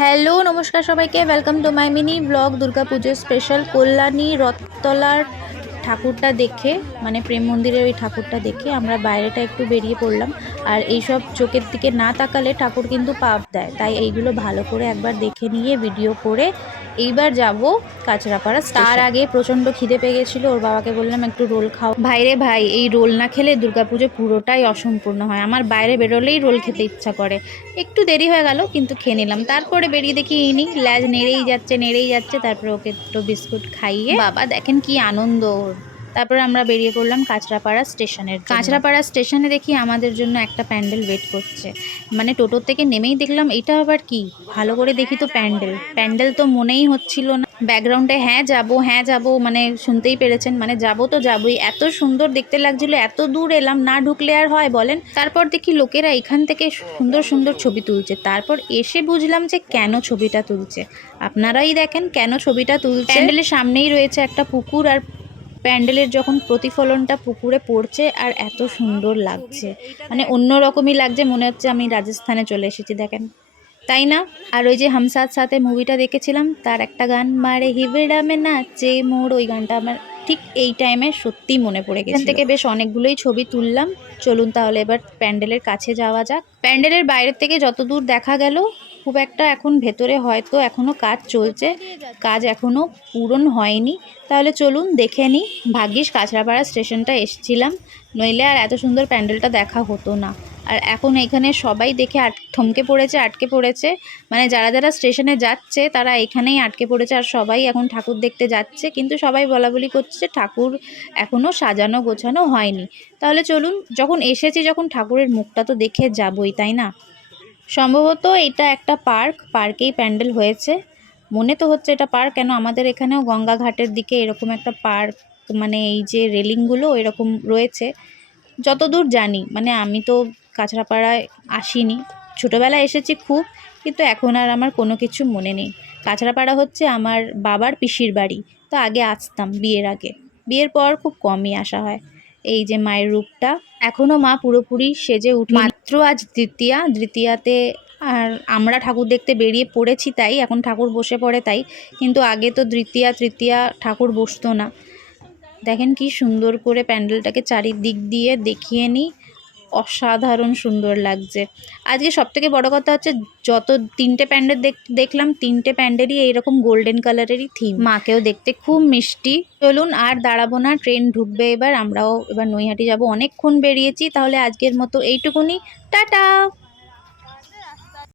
Hello নমস্কার সবাইকে, welcome to my mini blog. দুর্গাপুজোর স্পেশাল কল্যাণী রথতলার ঠাকুরটা দেখে, মানে প্রেম মন্দিরের ওই ঠাকুরটা দেখে আমরা বাইরেটা একটু বেরিয়ে পড়লাম। আর এইসব চোখের দিকে না তাকালে ঠাকুর কিন্তু পাপ দেয়, তাই এইগুলো ভালো করে একবার দেখে নিয়ে ভিডিও করে এইবার যাব কাঁচরাপাড়া। তার আগে প্রচণ্ড খিদে পেয়ে গেছিলো, ওর বাবাকে বললাম একটু রোল খাও। ভাইরে ভাই, এই রোল না খেলে দুর্গাপুজো পুরোটাই অসম্পূর্ণ হয়। আমার বাইরে বেরোলেই রোল খেতে ইচ্ছা করে। একটু দেরি হয়ে গেল কিন্তু খেয়ে নিলাম। তারপরে বেরিয়ে দেখি ইনি ল্যাজ নেড়েই যাচ্ছে। তারপরে ওকে দুটো বিস্কুট খাইয়ে বাবা দেখেন কি আনন্দ ওর। তারপরে আমরা বেরিয়ে পড়লাম কাঁচরাপাড়া স্টেশনের। কাঁচরাপাড়া স্টেশনে দেখি আমাদের জন্য একটা প্যান্ডেল ওয়েট করছে। মানে টোটোর থেকে নেমেই দেখলাম এটা আবার কি, ভালো করে দেখি তো প্যান্ডেল তো মনেই হচ্ছিল না। ব্যাকগ্রাউন্ডে হ্যাঁ যাবো মানে শুনতেই পেরেছেন, মানে যাবো তো যাবোই। এত সুন্দর দেখতে লাগছিল, এত দূর এলাম, না ঢুকলে আর হয় বলেন। তারপর দেখি লোকেরা এখান থেকে সুন্দর সুন্দর ছবি তুলছে। তারপর এসে বুঝলাম যে কেন ছবিটা তুলছে। আপনারাই দেখেন কেন ছবিটা তুলছে। প্যান্ডেলের সামনেই রয়েছে একটা পুকুর, আর প্যান্ডেলের যখন প্রতিফলনটা পুকুরে পড়ছে আর এত সুন্দর লাগছে, মানে অন্যরকমই লাগছে, মনে হচ্ছে আমি রাজস্থানে চলে এসেছি দেখেন, তাই না? আর ওই যে হাম সাথ সাথে মুভিটা দেখেছিলাম, তার একটা গান মারে হিবিড়া মে নাচে মোর, ওই গানটা আমার ঠিক এই টাইমে সত্যিই মনে পড়ে গেছে। এখান থেকে বেশ অনেকগুলোই ছবি তুললাম। চলুন তাহলে এবার প্যান্ডেলের কাছে যাওয়া যাক। প্যান্ডেলের বাইরের থেকে যতদূর দেখা গেল খুব একটা এখন ভেতরে হয়তো এখনও কাজ চলছে, কাজ এখনও পূরণ হয়নি। তাহলে চলুন দেখে নিই। ভাগ্যিস কাঁচরাপাড়া স্টেশনটা এসেছিলাম, নইলে আর এত সুন্দর প্যান্ডেলটা দেখা হতো না। আর এখন এখানে সবাই দেখে আটকে পড়েছে, মানে যারা যারা স্টেশনে যাচ্ছে তারা এখানেই আটকে পড়েছে। আর সবাই এখন ঠাকুর দেখতে যাচ্ছে, কিন্তু সবাই বলাবলি করছে ঠাকুর এখনও সাজানো গোছানো হয়নি। তাহলে চলুন, যখন এসেছি যখন ঠাকুরের মুখটা তো দেখে যাবই, তাই না? সম্ভবত এটা একটা পার্কেই প্যান্ডেল হয়েছে, মনে তো হচ্ছে এটা পার্ক। কেন আমাদের এখানেও গঙ্গা ঘাটের দিকে এরকম একটা পার্ক, মানে এই যে রেলিংগুলো এরকম রয়েছে যতদূর জানি। মানে আমি তো কাঁচরাপাড়ায় আসিনি, ছোটোবেলায় এসেছি খুব, কিন্তু এখন আর আমার কোনো কিছু মনে নেই। কাঁচরাপাড়া হচ্ছে আমার বাবার পিসির বাড়ি, তো আগে আসতাম বিয়ের আগে। বিয়ের পর খুব কমই আসা হয়। এই যে মায়ের রূপটা, এখনও মা পুরোপুরি সেজে উঠে, মাত্র আজ দ্বিতীয়াতে আর আমরা ঠাকুর দেখতে বেরিয়ে পড়েছি, তাই এখন ঠাকুর বসে পড়ে তাই। কিন্তু আগে তো তৃতীয়া ঠাকুর বসতো না। দেখেন কি সুন্দর করে প্যান্ডেলটাকে চারিদিক দিয়ে দেখিয়ে নিই, অসাধারণ সুন্দর লাগছে। আজকে সবথেকে বড় কথা হচ্ছে যত তিনটে প্যান্ডেল দেখলাম, তিনটে প্যান্ডেলই এইরকম গোল্ডেন কালারেরই থিম। মাকেও দেখতে খুব মিষ্টি। চলুন আর দাঁড়াবো না, ট্রেন ঢুকবে এবার, আমরাও এবার নৈহাটি যাব। অনেকক্ষণ বেরিয়েছি, তাহলে আজকের মতো এইটুকুনি, টাটা।